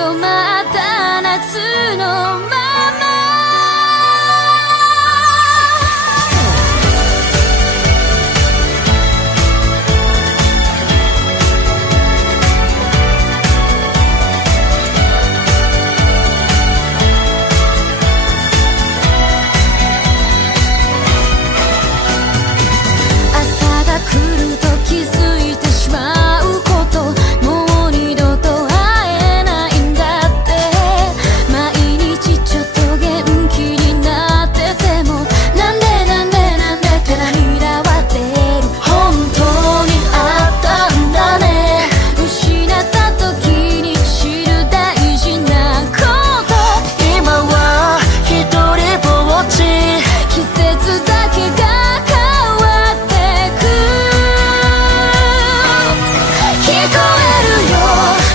止まった夏のまま来ると気づいてしまうこと、もう二度と会えないんだって。毎日ちょっと元気になってても、なんでなんでなんでって涙は出る。本当にあったんだね、失った時に知る大事なこと。今は一人ぼっち、季節だけが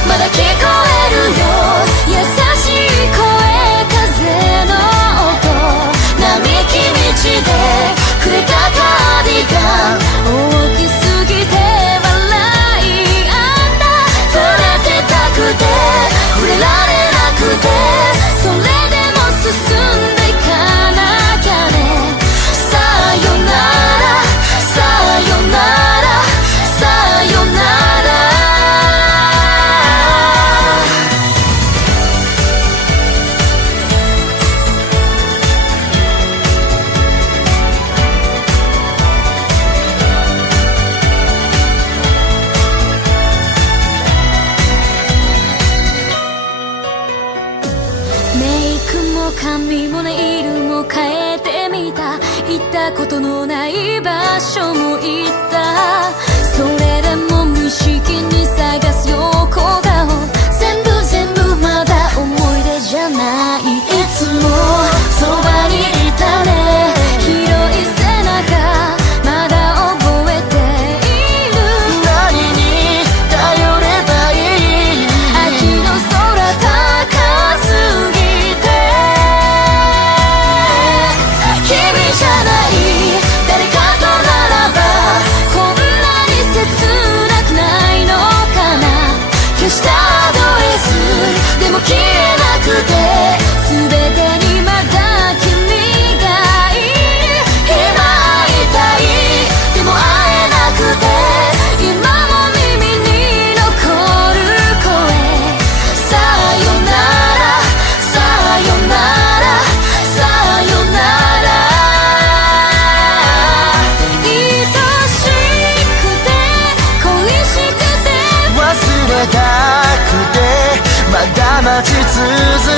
まだ聞こえるよ、優しい声、風の音、並木道でくれたカーディガン、大きすぎて笑い合った。触れてたくて触れられなくて、それでも進んでいかなきゃね。さよならさよならさよなら。メイクも髪もネイルも変えてみた。行ったことのない場所も行った。それでも無意識に探す横顔、全部まだ思い出じゃない。いつもそばにいたね、広い背中まだ覚えている。何に頼ればいい、秋の空高すぎて、君じゃない誰かとならばこんなに切なくないのかな。消したアドレスでも消えなくて、全てにまだ君がいる。今会いたいでも会えなくて、今も耳に残る声。さよならさよならさよなら。愛しくて恋しくて忘れたくてまだ待ち続